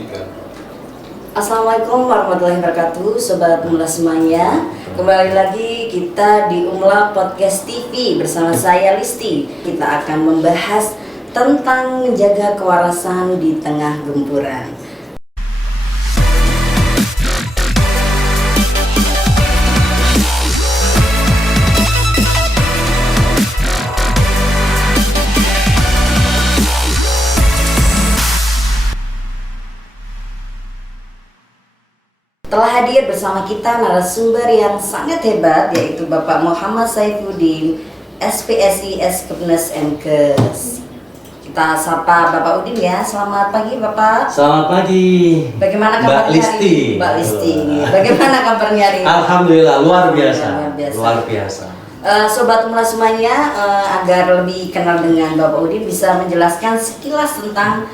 Tiga. Assalamualaikum warahmatullahi wabarakatuh, Sobat Umla semuanya. Kembali lagi kita di Umla Podcast TV bersama saya Listi. Kita akan membahas tentang menjaga kewarasan di tengah gempuran. Telah hadir bersama kita narasumber yang sangat hebat, yaitu Bapak Muhammad Saifuddin, SPSI Eskepnes Mkes. Kita sapa Bapak Udin ya. Selamat pagi Bapak. Selamat pagi. Bagaimana Mbak kabarnya Listi? hari ini? Mbak Listi. Bagaimana kabarnya hari ini? Alhamdulillah luar biasa. Luar biasa. Sobat Umla semuanya, agar lebih kenal dengan Bapak Udin, bisa menjelaskan sekilas tentang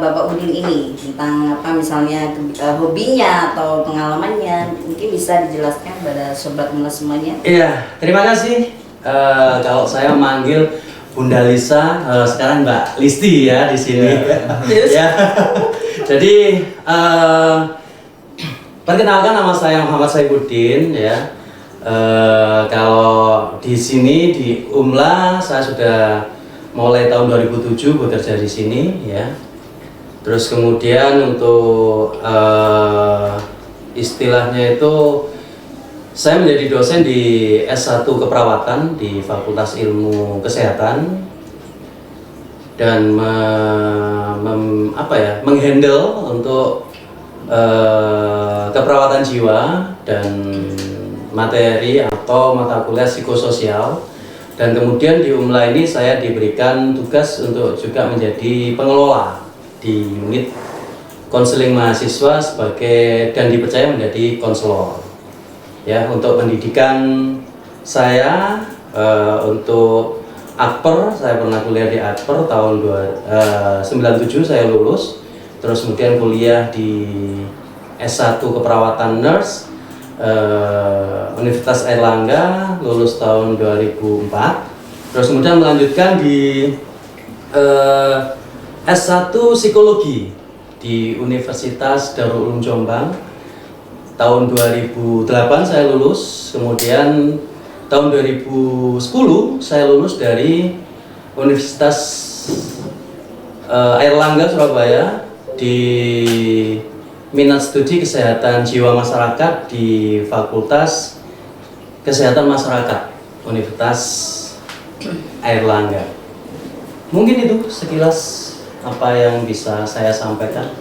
Bapak Udin ini, tentang apa misalnya hobinya atau pengalamannya, mungkin bisa dijelaskan pada Sobat Umla semuanya. Iya, terima kasih. Kalau saya manggil Bunda Lisa, sekarang Mbak Listi ya di sini. Yes. Ya. Jadi perkenalkan, nama saya Muhammad Saifuddin ya. Kalau di sini di Umla saya sudah mulai tahun 2007 bekerja di sini ya. Terus kemudian untuk istilahnya itu saya menjadi dosen di S1 Keperawatan di Fakultas Ilmu Kesehatan dan menghandle untuk keperawatan jiwa dan materi atau mata kuliah psikososial. Dan kemudian di Umla ini saya diberikan tugas untuk juga menjadi pengelola di unit konseling mahasiswa dan dipercaya menjadi konselor. Ya, untuk pendidikan saya untuk Akper, saya pernah kuliah di Akper tahun 97 saya lulus. Terus kemudian kuliah di S1 Keperawatan Nurse Universitas Airlangga, lulus tahun 2004. Terus kemudian melanjutkan di S1 Psikologi di Universitas Darul Ulum Jombang. Tahun 2008 saya lulus. Kemudian tahun 2010 saya lulus dari Universitas Airlangga Surabaya di minat studi kesehatan jiwa masyarakat di Fakultas Kesehatan Masyarakat Universitas Airlangga. Mungkin itu sekilas apa yang bisa saya sampaikan.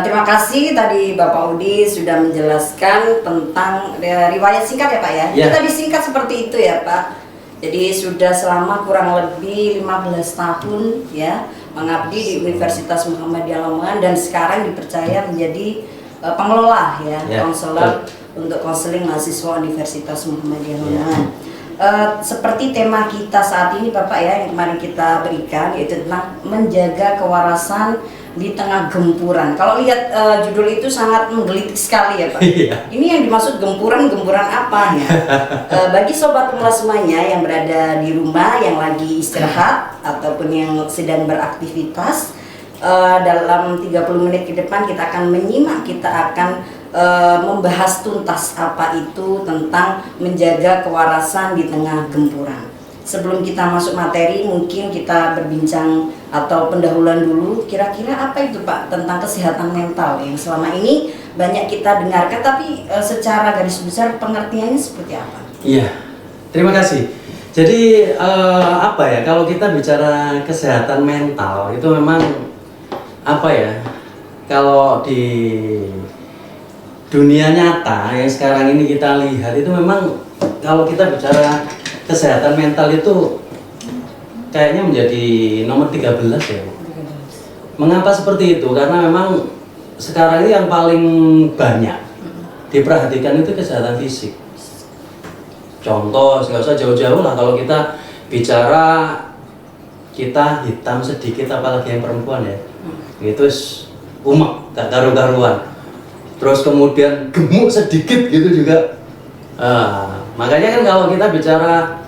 Terima kasih tadi Bapak Udi sudah menjelaskan tentang riwayat singkat ya Pak ya. Ya. Kita disingkat seperti itu ya Pak. Jadi sudah selama kurang lebih 15 tahun ya mengabdi di Universitas Muhammadiyah Lamongan dan sekarang dipercaya menjadi pengelola ya, konselor untuk konseling mahasiswa Universitas Muhammadiyah Lamongan. Seperti tema kita saat ini Bapak ya, yang kemarin kita berikan, yaitu tentang menjaga kewarasan di tengah gempuran. Kalau lihat judul itu sangat menggelitik sekali ya Pak. Ini yang dimaksud gempuran apa ya? Bagi Sobat Umla semuanya yang berada di rumah, yang lagi istirahat ataupun yang sedang beraktivitas, dalam 30 menit ke depan kita akan menyimak, kita akan membahas tuntas apa itu tentang menjaga kewarasan di tengah gempuran. Sebelum kita masuk materi, mungkin kita berbincang atau pendahuluan dulu, kira-kira apa itu Pak tentang kesehatan mental yang selama ini banyak kita dengarkan, tapi secara garis besar pengertiannya seperti apa? Iya, terima kasih. Jadi apa ya, kalau kita bicara kesehatan mental itu memang apa ya, kalau di dunia nyata yang sekarang ini kita lihat itu memang kalau kita bicara kesehatan mental itu kayaknya menjadi nomor 13 ya. Mengapa seperti itu? Karena memang sekarang ini yang paling banyak diperhatikan itu kesehatan fisik. Contoh, nggak usah jauh-jauh lah, kalau kita bicara kita hitam sedikit, apalagi yang perempuan ya, itu umek, gak karu-karuan. Terus kemudian gemuk sedikit gitu juga. Makanya kan kalau kita bicara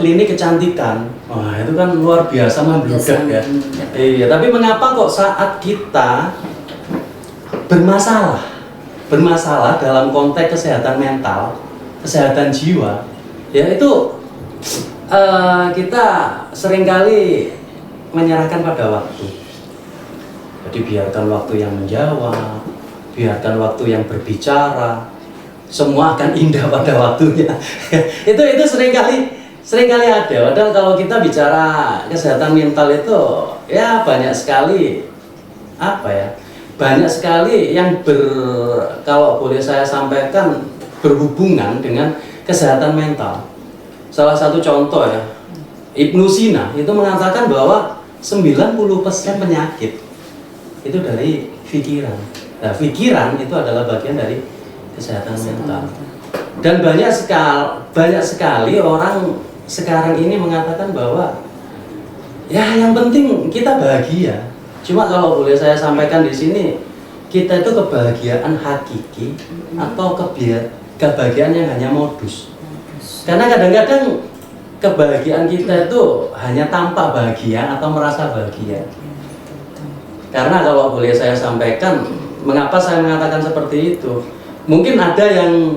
klinik kecantikan, wah itu kan luar biasa membludak ya. Iya, tapi mengapa kok saat kita bermasalah dalam konteks kesehatan mental, kesehatan jiwa, ya itu kita seringkali menyerahkan pada waktu. Jadi biarkan waktu yang menjawab, biarkan waktu yang berbicara, semua akan indah pada waktunya. itu seringkali ada. Padahal kalau kita bicara kesehatan mental itu ya banyak sekali banyak sekali yang kalau boleh saya sampaikan berhubungan dengan kesehatan mental. Salah satu contoh ya, Ibnu Sina itu mengatakan bahwa 90% penyakit itu dari pikiran. Nah, pikiran itu adalah bagian dari kesehatan mental. Dan banyak sekali orang sekarang ini mengatakan bahwa ya yang penting kita bahagia. Cuma kalau boleh saya sampaikan di sini, kita itu kebahagiaan hakiki atau kebahagiaan yang hanya modus. Karena kadang-kadang kebahagiaan kita itu hanya tampak bahagia atau merasa bahagia. Karena kalau boleh saya sampaikan, mengapa saya mengatakan seperti itu? Mungkin ada yang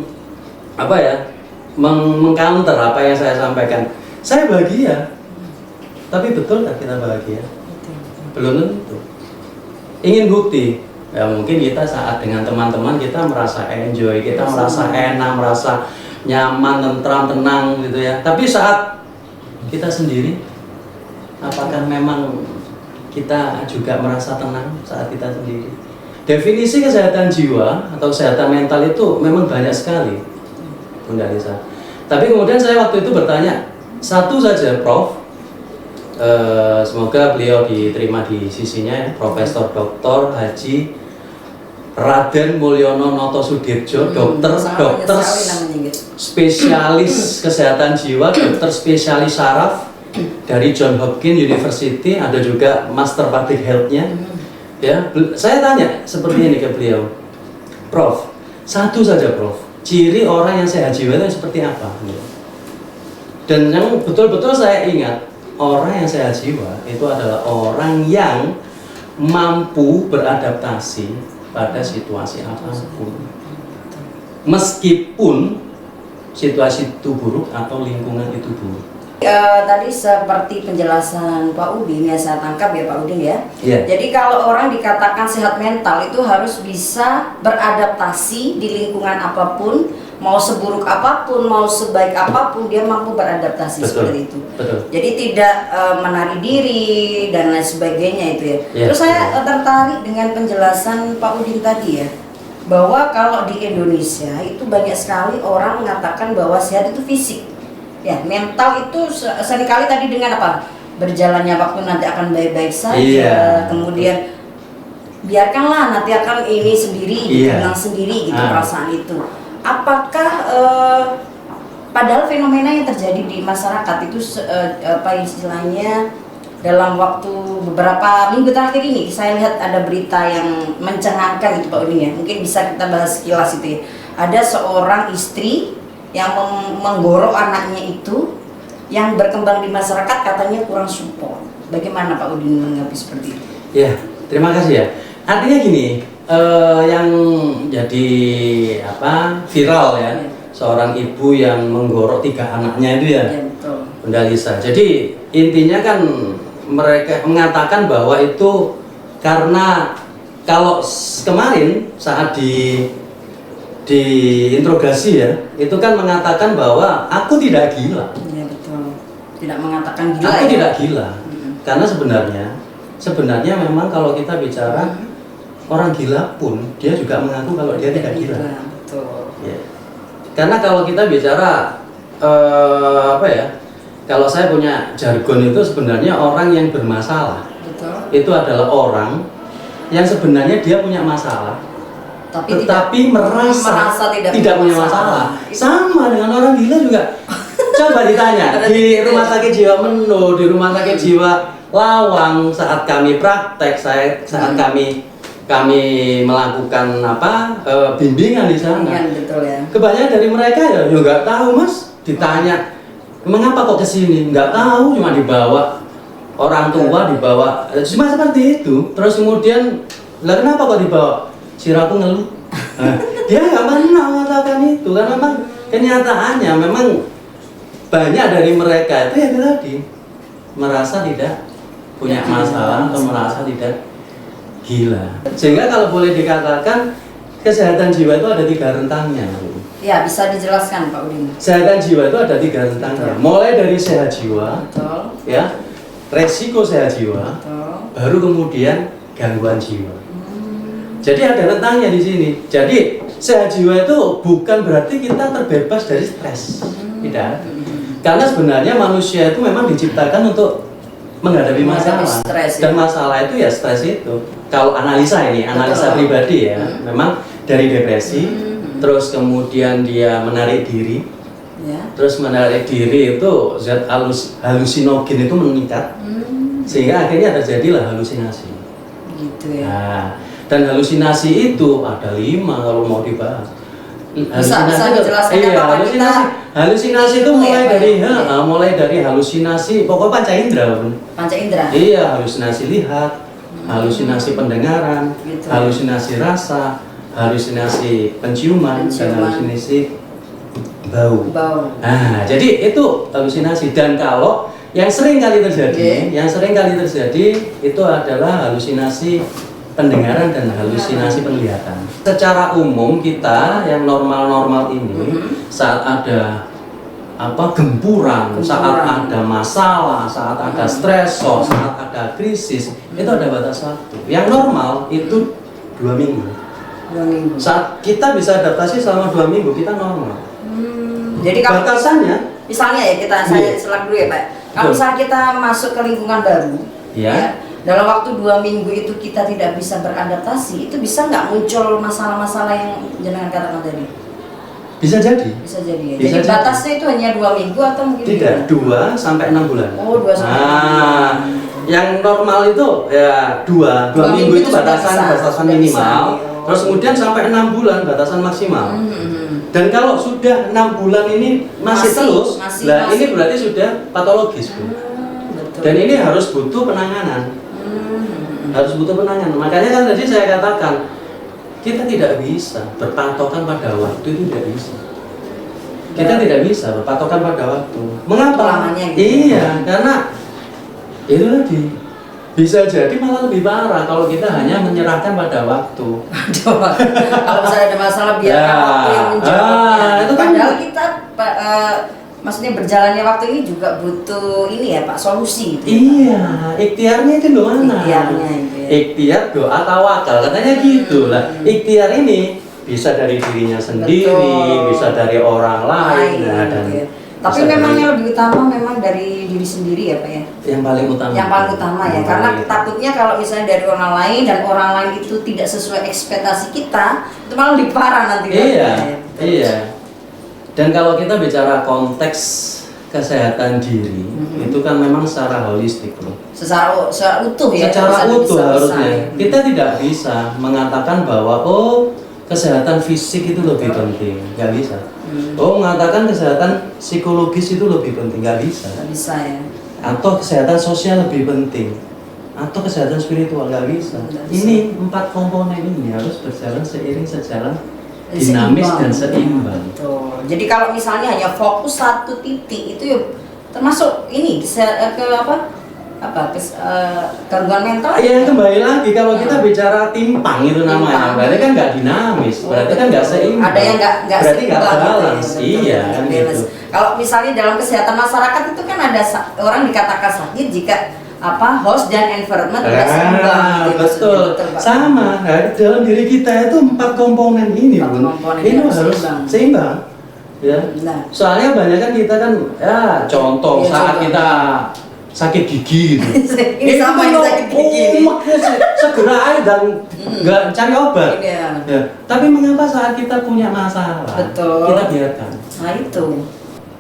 mengcounter apa yang saya sampaikan. Saya bahagia, tapi betul tak kita bahagia? Belum tentu. Ingin bukti? Ya mungkin kita saat dengan teman-teman kita merasa enjoy, kita merasa enak, merasa nyaman, tentram, tenang gitu ya. Tapi saat kita sendiri, apakah memang kita juga merasa tenang saat kita sendiri? Definisi kesehatan jiwa atau kesehatan mental itu memang banyak sekali, Bunda Lisa. Tapi kemudian saya waktu itu bertanya, satu saja Prof, semoga beliau diterima di sisinya ya, Profesor Dr. Haji Raden Mulyono Noto Sudirjo, dokter spesialis kesehatan jiwa, dokter spesialis saraf dari John Hopkins University, ada juga Master Public Health-nya. Ya, saya tanya seperti ini ke beliau, Prof, satu saja Prof, ciri orang yang sehat jiwa itu seperti apa? Dan yang betul-betul saya ingat, orang yang sehat jiwa itu adalah orang yang mampu beradaptasi pada situasi apapun, meskipun situasi itu buruk atau lingkungan itu buruk. Tadi seperti penjelasan Pak Udin ya, saya tangkap ya Pak Udin ya. Yeah. Jadi kalau orang dikatakan sehat mental itu harus bisa beradaptasi di lingkungan apapun, mau seburuk apapun, mau sebaik apapun, dia mampu beradaptasi. Betul. Seperti itu. Betul. Jadi tidak menari diri dan lain sebagainya itu ya. Yeah. Terus saya tertarik dengan penjelasan Pak Udin tadi ya, bahwa kalau di Indonesia itu banyak sekali orang mengatakan bahwa sehat itu fisik. Ya, mental itu seringkali tadi dengan apa? Berjalannya waktu nanti akan baik-baik saja. Yeah. Kemudian biarkanlah nanti akan ini sendiri, hilang sendiri gitu perasaan itu. Apakah padahal fenomena yang terjadi di masyarakat itu apa istilahnya dalam waktu beberapa minggu terakhir ini saya lihat ada berita yang mencengangkan itu Pak Udin ya. Mungkin bisa kita bahas sekilas itu ya. Ada seorang istri yang menggorok anaknya itu yang berkembang di masyarakat katanya kurang support. Bagaimana Pak Udin menanggapi seperti itu? Ya, terima kasih ya. Artinya gini, yang jadi viral ya, seorang ibu yang menggorok 3 anaknya itu ya, betul. Bunda Lisa. Jadi intinya kan mereka mengatakan bahwa itu karena kalau kemarin saat diinterogasi ya, itu kan mengatakan bahwa aku tidak gila. Iya betul. Tidak mengatakan gila. Aku tidak gila. Karena sebenarnya memang kalau kita bicara orang gila pun dia juga mengaku kalau dia tidak gila. Betul. Ya. Karena kalau kita bicara kalau saya punya jargon itu sebenarnya orang yang bermasalah. Betul. Itu adalah orang yang sebenarnya dia punya masalah. Tetapi merasa tidak punya masalah. Sama dengan orang gila juga. Coba ditanya di rumah sakit jiwa Meno, di rumah sakit jiwa Lawang saat kami praktek, saat kami melakukan bimbingan di sana. Betul ya. Kebanyakan dari mereka ya nggak tahu Mas. Ditanya mengapa kok kesini? Nggak tahu, cuma dibawa orang tua, dibawa cuma seperti itu. Terus kemudian lah kenapa kok dibawa? sirahku ngeluh. Nah, dia nggak pernah mengatakan itu karena memang kenyataannya memang banyak dari mereka itu yang tadi merasa tidak punya masalah atau merasa tidak gila. Sehingga kalau boleh dikatakan kesehatan jiwa itu ada 3 rentangnya. Ya, bisa dijelaskan Pak Udin. Kesehatan jiwa itu ada 3 rentangnya. Mulai dari sehat jiwa, Betul. ya, resiko sehat jiwa, Betul. baru kemudian gangguan jiwa. Jadi ada rentangnya di sini. Jadi sehat jiwa itu bukan berarti kita terbebas dari stres, tidak. Karena sebenarnya manusia itu memang diciptakan untuk menghadapi masalah. Stres, ya. Dan masalah itu ya stres itu. Kalau analisa ini, analisa Betul. pribadi ya, memang dari depresi, terus kemudian dia menarik diri, Ya. terus menarik diri itu zat halusinogen itu meningkat, sehingga akhirnya terjadilah halusinasi. Gitu ya. Nah, dan halusinasi itu ada 5 kalau mau dibahas. Bisa dijelaskan iya, apa halusinasi itu mulai dari halusinasi pokoknya panca indera, Bun. Panca indera. Iya, halusinasi lihat, halusinasi pendengaran, Gitu. halusinasi rasa, halusinasi penciuman, dan halusinasi bau. Nah, jadi itu halusinasi. Dan kalau yang sering kali terjadi, itu adalah halusinasi pendengaran dan halusinasi penglihatan. Secara umum kita yang normal-normal ini saat ada gempuran, saat ada masalah, saat ada stresor, saat ada krisis, itu ada batas waktu. Yang normal itu 2 minggu. 2 minggu. Saat kita bisa adaptasi selama 2 minggu, kita normal. Jadi kalau batasannya, misalnya ya saya selak dulu ya Pak. Kalau misalnya kita masuk ke lingkungan baru, ya, dalam waktu 2 minggu itu kita tidak bisa beradaptasi, itu bisa nggak muncul masalah-masalah yang jenengan katakan tadi? bisa jadi. Bisa jadi ya. Bisa Jadi jadi. batasnya itu hanya 2 minggu atau mungkin Tidak, 2 sampai 6 bulan. Oh, 2 sampai 6 bulan. Yang normal itu ya 2 minggu itu batasan minimal. Terus kemudian sampai 6 bulan batasan maksimal. Dan kalau sudah 6 bulan ini masih terus, ini berarti sudah patologis, Bu. Betul. Dan ini harus butuh penanganan. Harus butuh penanganan. Makanya kan tadi saya katakan kita tidak bisa berpatokan pada waktu, itu tidak bisa. Kita tidak bisa berpatokan pada waktu. Mengapa? Lamanya gitu. Iya, karena itu tadi bisa jadi malah lebih parah kalau kita hanya menyerahkan pada waktu. Kalau misalnya ada masalah biarkan waktu yang menjawabnya. Itu kan Padahal kita maksudnya berjalannya waktu ini juga butuh ini ya Pak, solusi. Iya, ikhtiarnya itu gimana? Ikhtiarnya itu ya. Ikhtiar, doa, tawakal, katanya gitu lah. Ikhtiar ini bisa dari dirinya sendiri, Betul. bisa dari orang lain, dan gitu ya. Tapi memang yang lebih utama memang dari diri sendiri ya Pak ya. Yang paling utama. Yang paling utama ya, karena takutnya kalau misalnya dari orang lain dan orang lain itu tidak sesuai ekspektasi kita, itu malah lebih parah nanti. Iya, iya. Dan kalau kita bicara konteks kesehatan diri, itu kan memang secara holistik, loh. Secara utuh ya. Secara utuh bisa harusnya. Kita tidak bisa mengatakan bahwa kesehatan fisik itu lebih penting, nggak bisa. Mengatakan kesehatan psikologis itu lebih penting, nggak bisa. Nggak bisa ya. Atau kesehatan sosial lebih penting, atau kesehatan spiritual, nggak bisa. Ini 4 komponen ini harus berjalan sejalan, dinamis dan seimbang. Betul. Jadi kalau misalnya hanya fokus satu titik itu ya termasuk ini gangguan mental. Iya, kembali lagi kalau kita bicara timpang itu namanya, berarti kan nggak dinamis, berarti kan nggak seimbang. Ada yang nggak berarti nggak seimbang gitu balance. ya, Iya kan gitu. Kalau misalnya dalam kesehatan masyarakat itu kan ada orang dikatakan sakit jika host dan environment tidak seimbang. Gitu, betul. Pak. Sama. Nah, dalam diri kita itu 4 komponen ini, Bun. Ini harus seimbang. Ya. Nah. Soalnya banyak kan kita kan contoh saat kita sakit gigi gitu. Ini sama yang sakit gigi. Segera aja dan nggak cari obat. Iya. Ya. Tapi mengapa saat kita punya masalah, Betul. kita biarkan? Nah itu.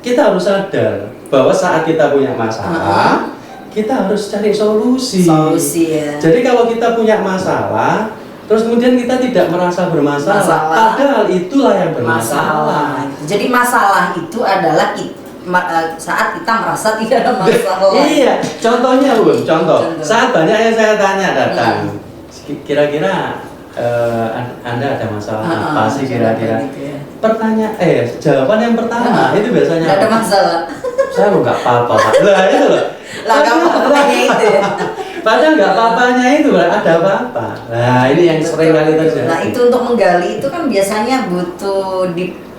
Kita harus sadar bahwa saat kita punya masalah, kita harus cari solusi. Ya. Jadi kalau kita punya masalah, terus kemudian kita tidak merasa bermasalah, padahal itulah yang bermasalah. Jadi masalah itu adalah saat kita merasa tidak ada masalah. Iya, contohnya Bun, contoh. Saat banyak yang saya tanya datang, kira-kira Anda ada masalah Ah, apa sih kira-kira? gitu ya. Jawaban yang pertama itu biasanya Nggak ada masalah. saya lo nggak apa-apa Pak. Lah itu loh. Lah nggak apa-apanya itu ya. Padahal nggak apa-apanya itu ada apa-apa. Nah ini yang sering kali terjadi. Nah itu untuk menggali itu kan biasanya butuh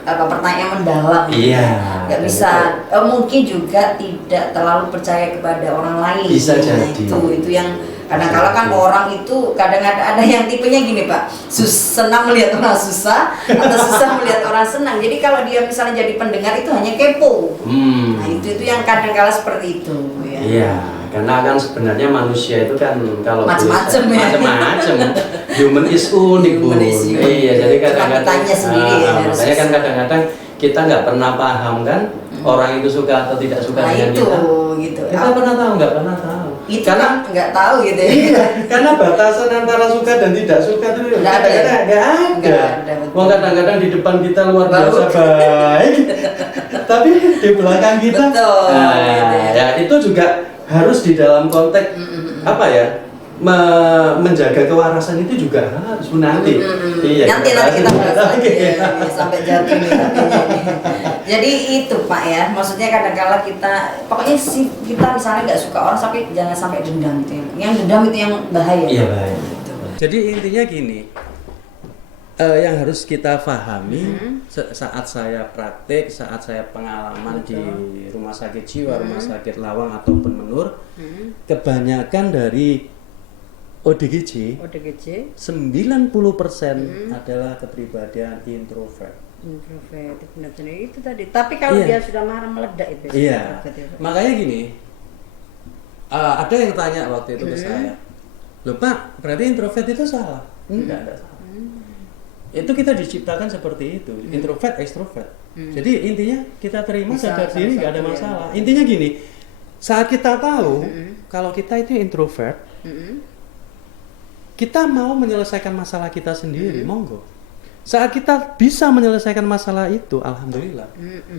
pertanyaan mendalam. Iya. Nggak bisa. Mungkin juga tidak terlalu percaya kepada orang lain. Bisa Nah, jadi. itu yang kadang-kala kan orang itu kadang-kadang ada yang tipenya gini Pak, senang melihat orang susah atau susah melihat orang senang. Jadi kalau dia misalnya jadi pendengar itu hanya kepo. Nah itu yang kadang-kala seperti itu. Ya. Iya, karena kan sebenarnya manusia itu kan kalau Macem-macem ya. macam-macam. Human is unik, Bu. Human is unique. Iya, jadi Itu kan kadang-kadang kitanya sendiri ya, harus makanya kan bisa. kadang-kadang kita nggak pernah paham kan orang itu suka atau tidak suka Nah dengan itu kita. gitu. Kita pernah tahu nggak pernah tahu. Itu karena kan nggak tahu gitu ya. iya, karena batasan antara suka dan tidak suka itu Nggak ada. kadang-kadang nggak ada. Nggak ada, betul. Wong kadang-kadang di depan kita luar Baru. biasa baik, tapi di belakang kita, Betul, nah, gitu ya. ya itu juga harus di dalam konteks apa ya? Menjaga kewarasan itu juga harus nanti. Iya, nanti kita bahas lagi Oke. ya, sampai jatuh nih katanya nih. Jadi itu Pak ya, maksudnya kadang-kala kita pokoknya sih kita misalnya nggak suka orang tapi jangan sampai dendam itu. Yang dendam itu yang bahaya. Iya, bahaya. Gitu. Jadi intinya gini, yang harus kita pahami saat saya praktek, saat saya pengalaman di rumah sakit jiwa, rumah sakit Lawang ataupun Menur, kebanyakan dari ODGJ 90% adalah kepribadian introvert. Introvert benar-benar itu tadi. Tapi kalau Iya. dia sudah marah meledak itu. Iya. introvert ya, Pak. Makanya gini, ada yang tanya waktu itu ke saya, loh Pak, berarti introvert itu salah? Enggak salah. Itu kita diciptakan seperti itu, introvert, extrovert. Jadi intinya kita terima Bisa sadar diri nggak ada satu-satu, masalah. ya. Intinya gini, saat kita tahu kalau kita itu introvert, kita mau menyelesaikan masalah kita sendiri, monggo. Saat kita bisa menyelesaikan masalah itu, alhamdulillah.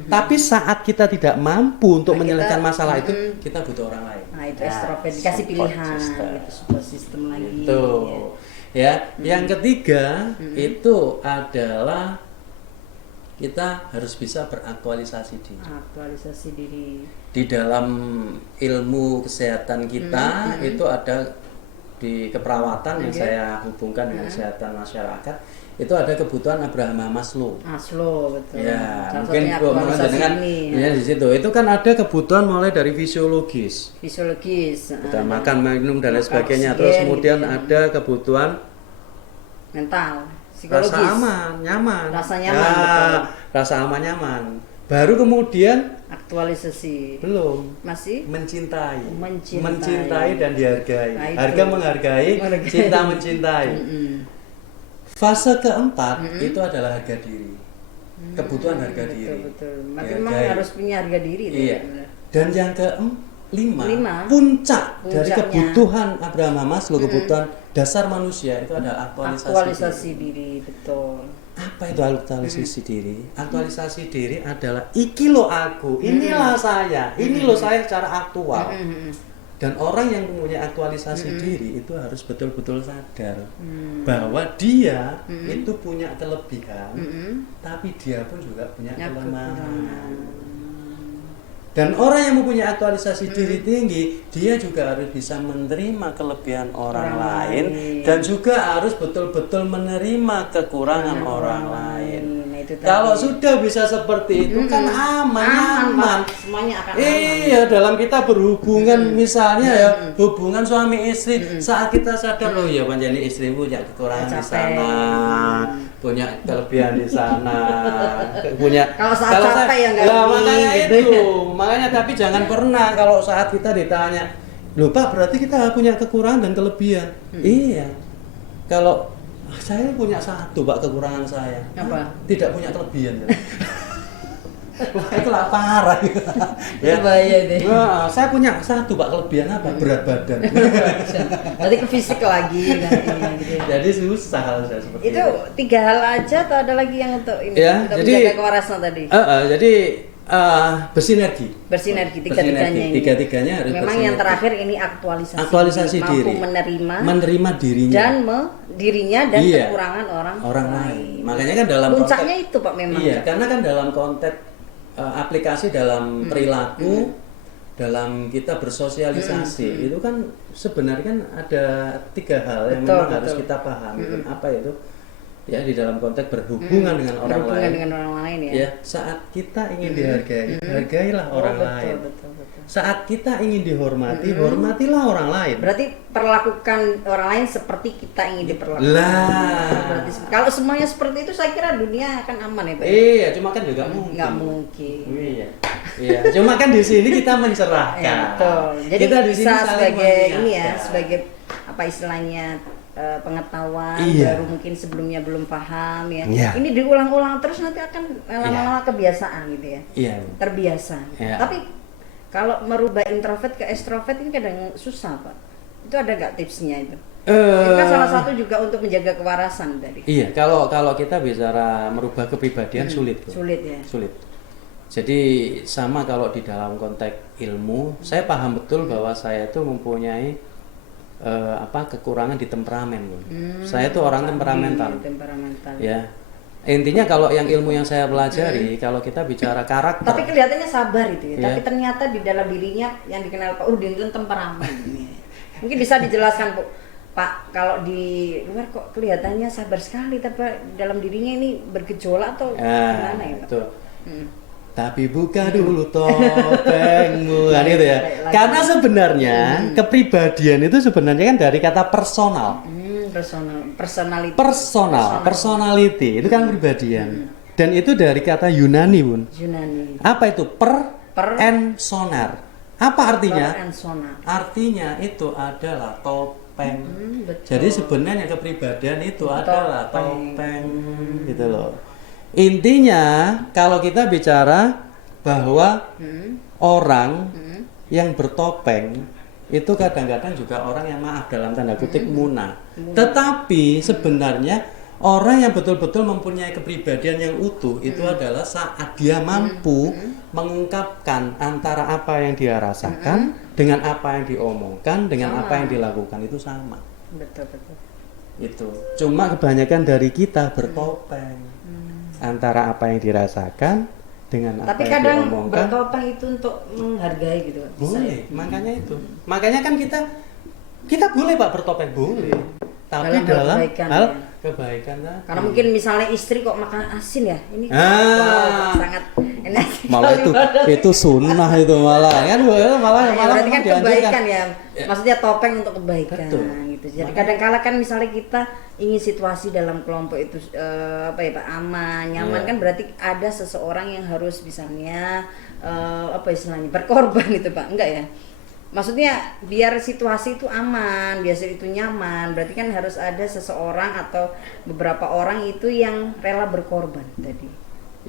Tapi saat kita tidak mampu untuk Nah, menyelesaikan kita- masalah itu, kita butuh orang lain. Nah, itu extrovert dikasih support pilihan, system. gitu, support system lagi. Itu. Ya, yang ketiga itu adalah kita harus bisa beraktualisasi diri. Aktualisasi diri. Di dalam ilmu kesehatan kita itu ada di keperawatan yang saya hubungkan dengan kesehatan masyarakat, itu ada kebutuhan Abraham Maslow. Maslow betul. Ya, Salah mungkin satunya Bu aktualisasi dengan ini, ya di situ. Itu kan ada kebutuhan mulai dari fisiologis, fisiologis, kebutuhan makan, minum dan lain makan sebagainya. oksigen, Terus kemudian gitu ya. ada kebutuhan mental, psikologis. rasa aman, nyaman. Rasa nyaman, Ya, betul. rasa aman, nyaman. Baru kemudian Aktualisasi. belum Masih mencintai. Mencintai. Dan dihargai. Nah, itu. Harga menghargai, Menghargai. cinta mencintai. Mm-mm. Fase keempat itu adalah harga diri. Kebutuhan harga Betul, diri. betul. Memang Dihargai. harus punya harga diri itu, Iya. benar. Dan yang kelima, Lima. puncak dari Puncaknya. kebutuhan Abraham Maslow, kebutuhan dasar manusia itu adalah Aktualisasi diri, betul. Apa itu aktualisasi diri? Aktualisasi diri adalah iki lo aku, inilah saya, ini lo saya secara aktual. Dan orang yang mempunyai aktualisasi diri itu harus betul-betul sadar bahwa dia itu punya kelebihan, tapi dia pun juga punya Ya, kelemahan. kekurangan. Dan orang yang mempunyai aktualisasi diri tinggi, dia juga harus bisa menerima kelebihan orang lain dan juga harus betul-betul menerima kekurangan orang lain. Nah, itu tadi. Kalau sudah bisa seperti itu kan aman. Pak. Semuanya akan aman. Iya, dalam kita berhubungan misalnya ya, hubungan suami istri, saat kita sadar oh ya panjani istrimu punya kekurangan di Capek. sana, punya kelebihan di sana, punya Kalau saat capek ya nggak lah, ini, makanya gitu. itu, makanya tapi jangan pernah kalau saat kita ditanya, loh Pak berarti kita punya kekurangan dan kelebihan. Iya, kalau saya punya satu Pak kekurangan saya. Apa? Tidak punya kelebihan. Ya. Wah itu lah parah. Itu bahaya deh. Nah, saya punya satu Pak kelebihan apa? Berat badan. Berarti ke fisik lagi nantinya gitu. ya. Jadi susah kalau saya seperti Itu 3 hal aja atau ada lagi yang untuk ini? Ya, untuk jadi- menjaga kewarasan tadi. Jadi Bersinergi. Bersinergi tiga-tiganya ini. Tiga-tiganya harus Memang bersinergi. yang terakhir ini aktualisasi Aktualisasi diri, diri. mampu menerima dirinya dan dirinya dan Iya. kekurangan orang lain. Makanya kan dalam puncaknya itu Pak memang. Iya, karena kan dalam konteks aplikasi dalam perilaku, dalam kita bersosialisasi itu kan sebenarnya kan ada 3 hal yang memang harus kita pahami. Apa itu? Ya di dalam konteks berhubungan dengan orang lain. Dengan orang lain ya. Ya, saat kita ingin dihargai, hargailah orang lain. Betul. Saat kita ingin dihormati, hormatilah orang lain. Berarti perlakukan orang lain seperti kita ingin diperlakukan. Lah. Berarti kalau semuanya seperti itu saya kira dunia akan aman ya Pak. Iya, cuma kan juga mungkin. Nggak mungkin. Iya, cuma kan di sini kita mencerahkan. Ya, betul. Jadi kita di sini bisa saling sebagai ini ya, mengingatkan. sebagai apa istilahnya pengetahuan Iya. baru mungkin sebelumnya belum paham ya. Iya. Ini diulang-ulang terus nanti akan lama-lama kebiasaan gitu ya. Iya. Terbiasa. Iya. Tapi kalau merubah introvert ke extrovert ini kadang susah Pak. Itu ada nggak tipsnya itu? Itu kan salah satu juga untuk menjaga kewarasan tadi. Iya, kalau kita bicara merubah kepribadian sulit. Bro. Sulit ya. Sulit. Jadi sama kalau di dalam konteks ilmu, saya paham betul bahwa saya itu mempunyai kekurangan di temperamen, Bun. Saya itu orang temperamental. Temperamental. Ya. Intinya kalau yang ilmu yang saya pelajari, kalau kita bicara karakter. Tapi kelihatannya sabar itu ya. Iya. Tapi ternyata di dalam dirinya yang dikenal Pak Udin itu temperamen. Mungkin bisa dijelaskan Pak, kalau di luar kok kelihatannya sabar sekali, tapi dalam dirinya ini bergejolak atau gimana ya Pak? Betul. Tapi buka dulu topengmu, kan itu ya. Karena sebenarnya kepribadian itu sebenarnya kan dari kata personal. Personality itu kan kepribadian. Dan itu dari kata Yunani, Bun. Yunani. Apa itu? Per and sonar. Apa artinya? Per and sonar. Artinya itu adalah topeng. Betul. Jadi sebenarnya kepribadian itu adalah topeng gitu loh. Intinya kalau kita bicara bahwa orang yang bertopeng itu kadang-kadang juga orang yang maaf dalam tanda kutip munah. Tetapi sebenarnya orang yang betul-betul mempunyai kepribadian yang utuh itu adalah saat dia mampu mengungkapkan antara apa yang dia rasakan dengan apa yang diomongkan dengan apa yang dilakukan itu sama. Betul. Itu. Cuma kebanyakan dari kita bertopeng. Antara apa yang dirasakan dengan apa tapi yang kadang diomongkan. bertopeng itu untuk menghargai gitu. Boleh, makanya itu. Makanya kan kita boleh Pak bertopeng boleh. Tapi dalam kebaikan, hal ya. kebaikan tadi. Karena mungkin misalnya istri kok makan asin ya, ini sangat enak. Malah itu sunnah itu malah kan malah berarti kan dianjurkan. kebaikan ya. Maksudnya topeng untuk kebaikan. Betul. Gitu. Jadi kadang-kala kan misalnya kita ingin situasi dalam kelompok itu Pak aman, nyaman kan berarti ada seseorang yang harus misalnya istilahnya berkorban gitu Pak. Enggak ya? Maksudnya biar situasi itu aman, biar itu nyaman, berarti kan harus ada seseorang atau beberapa orang itu yang rela berkorban tadi.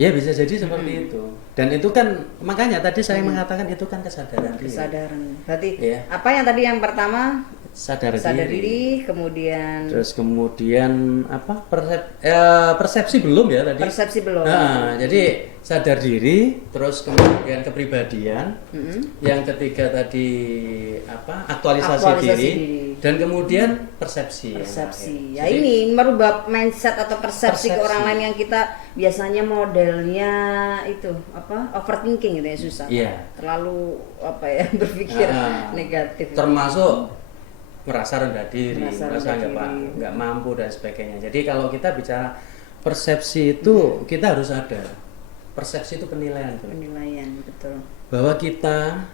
Ya bisa jadi seperti itu. Dan itu kan makanya tadi saya mengatakan itu kan kesadaran diri. Kesadaran. Berarti Iya. apa yang tadi yang pertama? Sadar diri, kemudian terus kemudian apa persepsi belum ya tadi. Persepsi belum. Nah, jadi sadar diri, terus kemudian kepribadian, yang ketiga tadi aktualisasi diri, dan kemudian persepsi. Persepsi. Jadi, Ini merubah mindset atau persepsi ke orang lain yang kita biasanya modelnya itu overthinking gitu ya, susah. Iya. Terlalu berpikir negatif. Termasuk merasa rendah diri, merasa rendah nggak mampu dan sebagainya. Jadi kalau kita bicara persepsi itu kita harus sadar. Persepsi itu penilaian. Penilaian, betul. Bahwa kita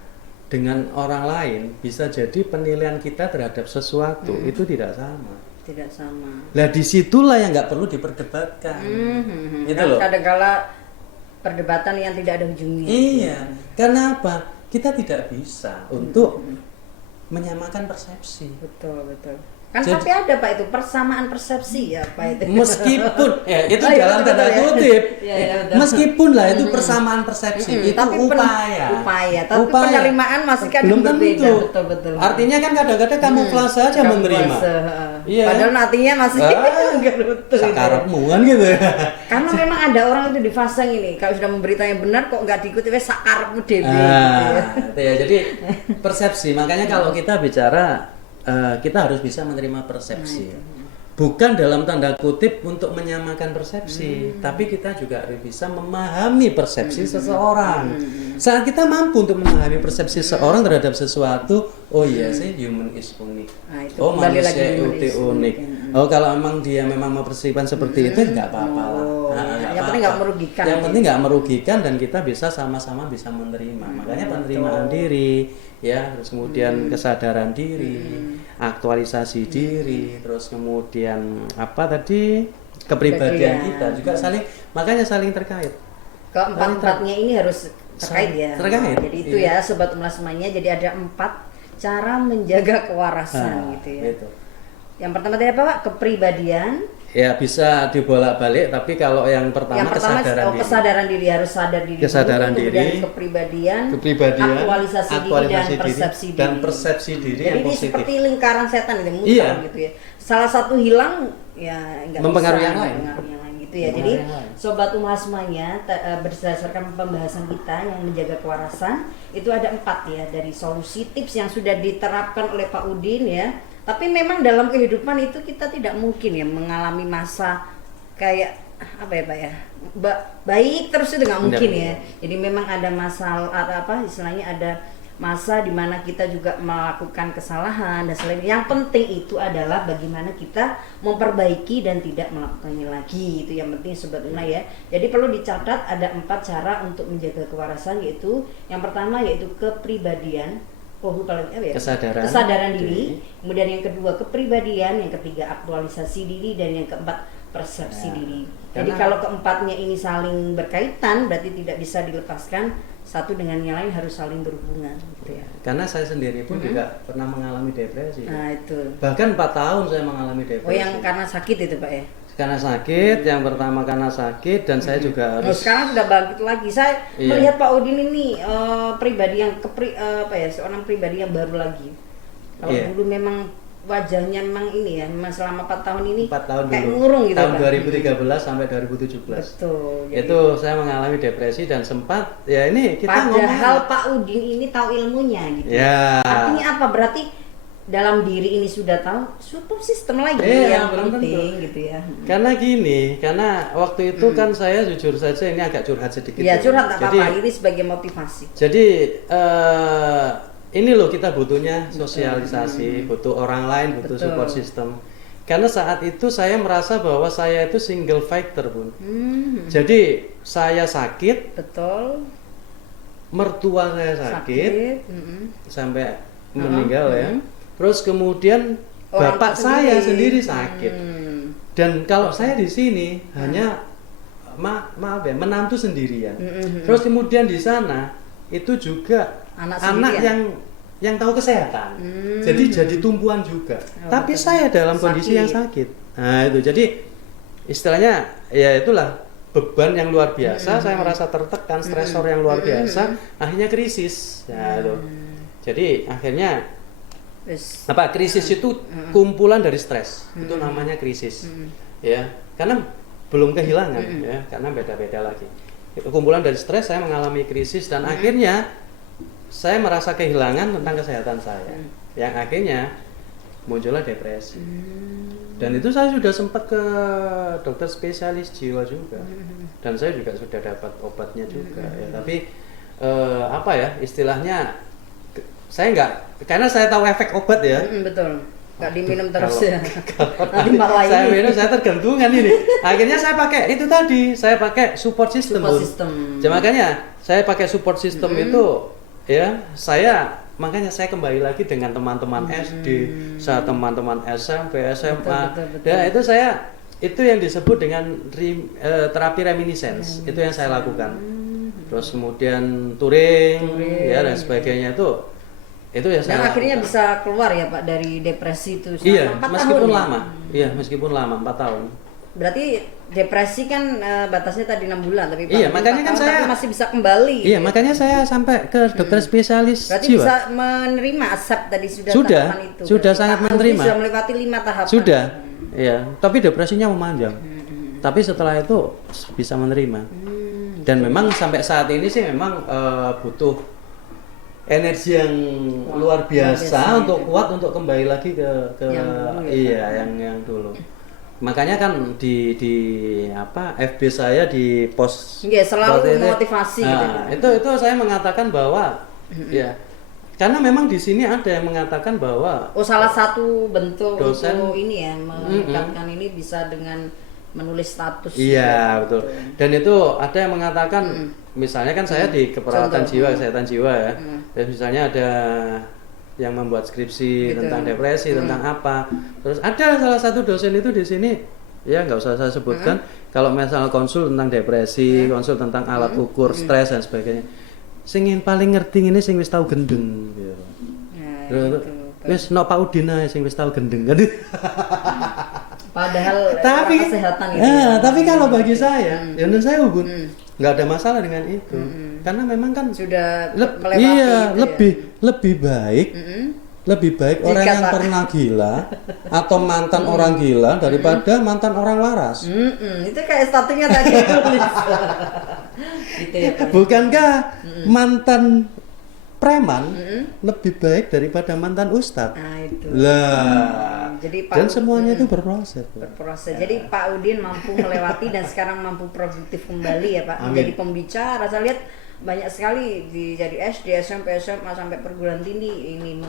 dengan orang lain bisa jadi penilaian kita terhadap sesuatu itu tidak sama. Tidak sama. Nah disitulah yang nggak perlu diperdebatkan. Itu loh. Kadang-kala perdebatan yang tidak ada ujungnya. Iya. Karena apa? Kita tidak bisa untuk menyamakan persepsi. Betul. Kan tapi ada Pak itu persamaan persepsi ya Pak itu. Meskipun itu dalam tanda kutip. Meskipun lah itu persamaan persepsi itu tapi upaya. Tapi penerimaan masih kan belum berbeda. tentu. Betul. Artinya kan kadang-kadang kamuflase aja menerima. Iya. Padahal nantinya masih nggak utuh. Sakarepmu kan gitu. Karena memang ada orang itu di fase ini, kalau sudah memberitahu yang benar kok nggak diikuti, wes sakarepmu dewe. Gitu ya. Itu ya. Jadi persepsi. Makanya kalau kita bicara, kita harus bisa menerima persepsi. Bukan dalam tanda kutip untuk menyamakan persepsi, tapi kita juga harus bisa memahami persepsi seseorang. Saat kita mampu untuk memahami persepsi seseorang terhadap sesuatu, oh iya sih, human is unik. Nah, itu Oh, kembali manusia lagi human itu is unik. Oh, kalau memang dia memang mempersepsikan seperti itu, nggak apa-apa lah. Yang penting nggak merugikan. Yang penting nggak merugikan dan kita bisa sama-sama bisa menerima. Makanya penerimaan diri, ya, terus kemudian kesadaran diri, aktualisasi diri, terus kemudian apa tadi, kepribadian kita juga makanya saling terkait. Keempat-empatnya ini harus terkait ya. Terkait. Jadi itu ya sobat Umlah semuanya. Jadi ada 4 cara menjaga kewarasan gitu ya. Gitu. Yang pertama tadi apa Pak? Kepribadian. Ya bisa dibolak-balik, tapi kalau yang pertama kesadaran diri harus sadar diri. Kesadaran dulu, diri. Kepribadian, Aktualisasi diri dan persepsi diri. Jadi ini seperti lingkaran setan itu muter gitu ya. Salah satu hilang ya nggak mempengaruhi bisa yang lain. Gitu ya. Jadi sobat Umlah semuanya, berdasarkan pembahasan kita yang menjaga kewarasan itu ada 4 ya, dari solusi tips yang sudah diterapkan oleh Pak Udin ya. Tapi memang dalam kehidupan itu kita tidak mungkin ya mengalami masa kayak apa ya Pak ya, baik terus itu nggak mungkin ya. Jadi memang ada masalah, apa istilahnya, ada masa di mana kita juga melakukan kesalahan dan selain. Yang penting itu adalah bagaimana kita memperbaiki dan tidak melakukannya lagi. Itu yang penting sobat Umlah ya. Jadi perlu dicatat ada 4 cara untuk menjaga kewarasan, yaitu yang pertama yaitu kepribadian. Kesadaran diri. Kemudian yang kedua kepribadian, yang ketiga aktualisasi diri, dan yang keempat persepsi diri. Jadi kalau keempatnya ini saling berkaitan, berarti tidak bisa dilepaskan, satu dengan yang lain harus saling berhubungan gitu ya. Karena saya sendiri pun juga pernah mengalami depresi. Nah itu. Bahkan 4 tahun saya mengalami depresi. Oh, yang karena sakit itu Pak ya? Karena sakit, yang pertama karena sakit, dan saya juga harus. Sekarang sudah bangkit lagi. Saya melihat Pak Udin ini pribadi yang seorang pribadi yang baru lagi. Kalau dulu memang wajahnya memang ini ya, memang selama 4 tahun ini 4 tahun kayak dulu. ngurung gitu. Tahun 2013 sampai 2017. Betul. Itu saya mengalami depresi dan sempat ya ini kita padahal Pak Udin ini tahu ilmunya gitu. Ya. Artinya apa? Berarti dalam diri ini sudah tahu support system lagi yang penting gitu ya. Karena gini, karena waktu itu kan saya jujur saja ini agak curhat sedikit. Ya curhat tak apa-apa, ini sebagai motivasi. Jadi ini loh kita butuhnya sosialisasi, butuh orang lain, butuh support system. Karena saat itu saya merasa bahwa saya itu single fighter Bun. Jadi saya sakit. Betul. Mertua saya sakit. Sampai meninggal ya. Terus kemudian bapak saya sendiri sakit. Dan kalau saya di sini hanya maaf ya, menantu sendirian. Terus kemudian di sana itu juga anak yang tahu kesehatan. Jadi tumpuan juga. Tapi saya dalam kondisi yang sakit. Nah, itu jadi istilahnya ya itulah beban yang luar biasa, saya merasa tertekan, stresor yang luar biasa, akhirnya krisis. Ya, itu. Jadi akhirnya krisis itu kumpulan dari stres, itu namanya krisis, ya, karena belum kehilangan, ya, karena beda-beda lagi. Itu kumpulan dari stres, saya mengalami krisis dan akhirnya saya merasa kehilangan tentang kesehatan saya, yang akhirnya muncullah depresi. Dan itu saya sudah sempat ke dokter spesialis jiwa juga, dan saya juga sudah dapat obatnya juga, ya. Tapi istilahnya saya karena saya tahu efek obat ya. Betul. Nggak diminum terus ya. Nanti malah saya minum, saya tergantungan ini. Akhirnya saya pakai itu tadi, saya pakai support system. Jadi makanya saya pakai support system itu ya, makanya saya kembali lagi dengan teman-teman SD, saya teman-teman SMP, SMA. Dan itu yang disebut dengan terapi reminiscence. Itu yang saya lakukan. Terus kemudian touring. Ya dan sebagainya itu ya saya. Dan akhirnya bisa keluar ya Pak dari depresi itu. Iya, meskipun lama. Iya, meskipun lama 4 tahun. Berarti depresi kan batasnya tadi 6 bulan, tapi Iya, Pak, makanya kan 4 tahun saya- tapi masih bisa kembali. Iya, makanya saya sampai ke dokter spesialis Berarti jiwa. bisa menerima asap tadi sudah Sudah, tahapan itu. sudah Berarti sangat Pak Audi menerima. Sudah melewati 5 tahapan. Sudah. Iya, tapi depresinya memanjang. Tapi setelah itu bisa menerima. Dan memang sampai saat ini sih memang butuh energi yang luar biasa untuk kuat untuk kembali lagi ke Yang dulu ya, iya yang dulu. Makanya kan di apa FB saya di post Iya, selalu seperti itu. memotivasi gitu. Nah, itu saya mengatakan bahwa ya karena memang di sini ada yang mengatakan bahwa Oh, salah satu bentuk Dosen. untuk ini ya meningkatkan ini bisa dengan menulis status. iya gitu. betul. Dan itu ada yang mengatakan misalnya kan saya di keperawatan Contoh. jiwa, kesehatan jiwa ya. Dan misalnya ada yang membuat skripsi Gitu. tentang depresi, tentang apa. Terus ada salah satu dosen itu di sini, ya nggak usah saya sebutkan. Kalau misalnya konsul tentang depresi, konsul tentang alat ukur stres dan sebagainya. Sing paling ngerti ini sing wis tahu gendeng. Gitu. Nah, Terus, itu. wis no Pak Udin ae sing wis tahu gendeng kan. Padahal tapi orang kesehatan gitu. tapi kalau bagi saya, ya menurut saya Ubun, nggak ada masalah dengan itu. Karena memang kan Sudah melewati iya, itu lebih baik lebih baik orang Jika yang tak- pernah gila atau mantan orang gila daripada mantan orang waras. Itu kayak statusnya tadi tulis. Gitu ya. Pak. Bukankah mantan preman lebih baik daripada mantan ustadz? Nah, itu. Lah, Jadi dan Pak semuanya itu berproses. berproses. Jadi Pak Udin mampu melewati dan sekarang mampu produktif kembali ya Pak. Amin. Menjadi pembicara. Saya lihat banyak sekali jadi SD, SMP, SMA sampai perguruan tinggi ini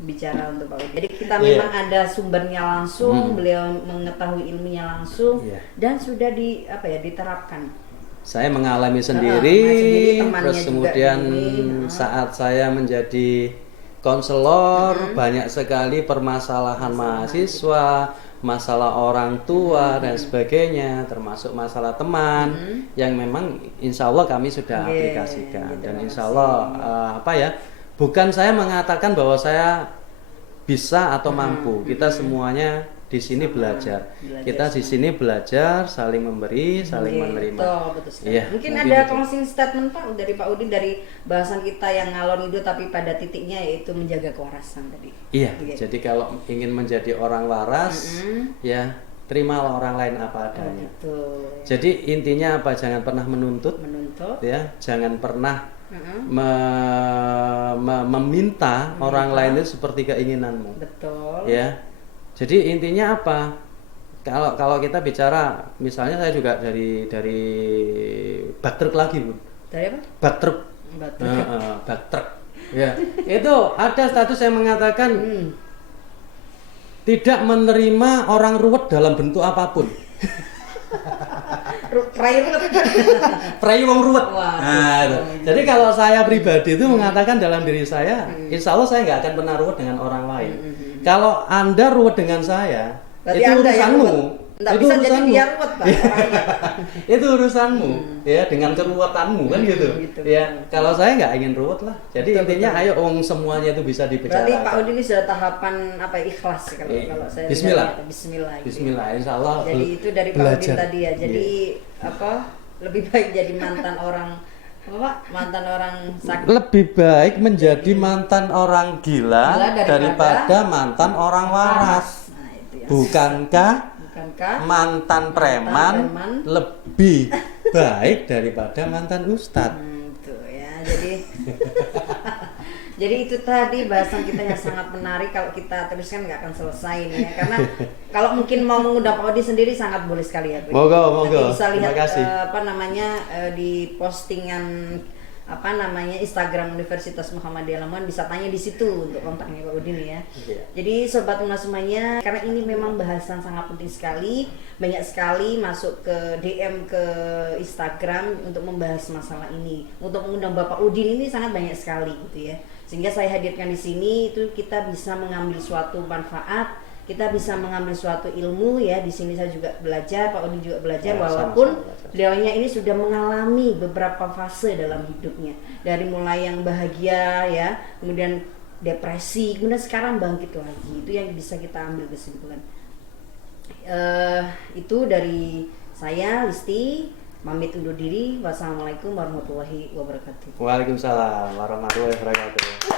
bicara untuk Pak Udin. Jadi kita Iya. memang ada sumbernya langsung, beliau mengetahui ilmunya langsung Iya. dan sudah diterapkan. Saya mengalami mengalami sendiri, sendiri, temannya terus juga kemudian ini, saat saya menjadi konselor banyak sekali permasalahan mahasiswa, masalah orang tua dan sebagainya, termasuk masalah teman yang memang insya Allah kami sudah Iya, aplikasikan gitu, dan makasih. insya Allah bukan saya mengatakan bahwa saya bisa atau mampu, kita semuanya di sini belajar. Kita di sini belajar, saling memberi, saling menerima. Betul sekali. Iya, Mungkin mungkin ada itu. closing statement Pak dari Pak Udin dari bahasan kita yang ngalor itu tapi pada titiknya yaitu menjaga kewarasan tadi. Iya, Gitu. jadi kalau ingin menjadi orang waras, ya terimalah orang lain apa adanya. Gitu. Jadi intinya apa? Jangan pernah menuntut, Menuntut. ya. Jangan pernah meminta orang lain itu seperti keinginanmu, Betul. ya. Jadi intinya apa? Kalau kita bicara, misalnya saya juga dari baktruk lagi, Bu. Dari apa? Baktruk. Batuk. Baktruk. Ya, itu ada status yang mengatakan tidak menerima orang ruwet dalam bentuk apapun. Terakhir Prai wong ruwet. Wah, Nah, itu. Jadi kalau saya pribadi itu mengatakan dalam diri saya, insya Allah saya nggak akan pernah ruwet dengan orang lain. Kalau Anda ruwet dengan saya, berarti itu Anda yang urusanmu. ruwet. Nggak Itu bisa jadi urusanmu. dia ruwet Pak. orangnya, Pak. Itu urusanmu, ya dengan keruwetanmu kan gitu. gitu, Ya, betul. kalau saya nggak ingin ruwet lah. Jadi Betul, intinya betul. ayo semuanya itu bisa Berarti dibicarakan. Pak Udin ini sudah tahapan ikhlas kalau saya Bismillah. lihat. Bismillah. gitu. Bismillah, insya Allah. Jadi itu dari Pak Udin belajar. tadi ya. Jadi lebih baik jadi mantan orang mantan orang sakit. Lebih baik menjadi mantan orang gila, Gila daripada mantan orang waras. Nah, itu ya. Bukankah Bukankah mantan preman preman lebih baik daripada mantan ustadz? Tuh ya. Jadi jadi itu tadi bahasan kita yang sangat menarik. Kalau kita teruskan nggak akan selesai nih ya. Karena kalau mungkin mau mengundang Pak Odi sendiri sangat boleh sekali ya. Bu. Moga. Nanti bisa Terima lihat kasih. di postingan Instagram Universitas Muhammadiyah Lamongan, bisa tanya di situ untuk kontaknya Pak Udin ya. Iya. Jadi sobat Unas semuanya, karena ini memang bahasan sangat penting sekali, banyak sekali masuk ke DM ke Instagram untuk membahas masalah ini. Untuk mengundang Bapak Udin ini sangat banyak sekali gitu ya. Sehingga saya hadirkan di sini itu kita bisa mengambil suatu manfaat, kita bisa mengambil suatu ilmu ya. Di sini saya juga belajar, Pak Udin juga belajar, Ya, walaupun sama-sama belajar. beliaunya ini sudah mengalami beberapa fase dalam hidupnya, dari mulai yang bahagia ya, kemudian depresi, kemudian sekarang bangkit lagi. Itu yang bisa kita ambil kesimpulan. Itu dari saya, Listi, pamit undur diri. Wassalamualaikum warahmatullahi wabarakatuh. Waalaikumsalam warahmatullahi wabarakatuh.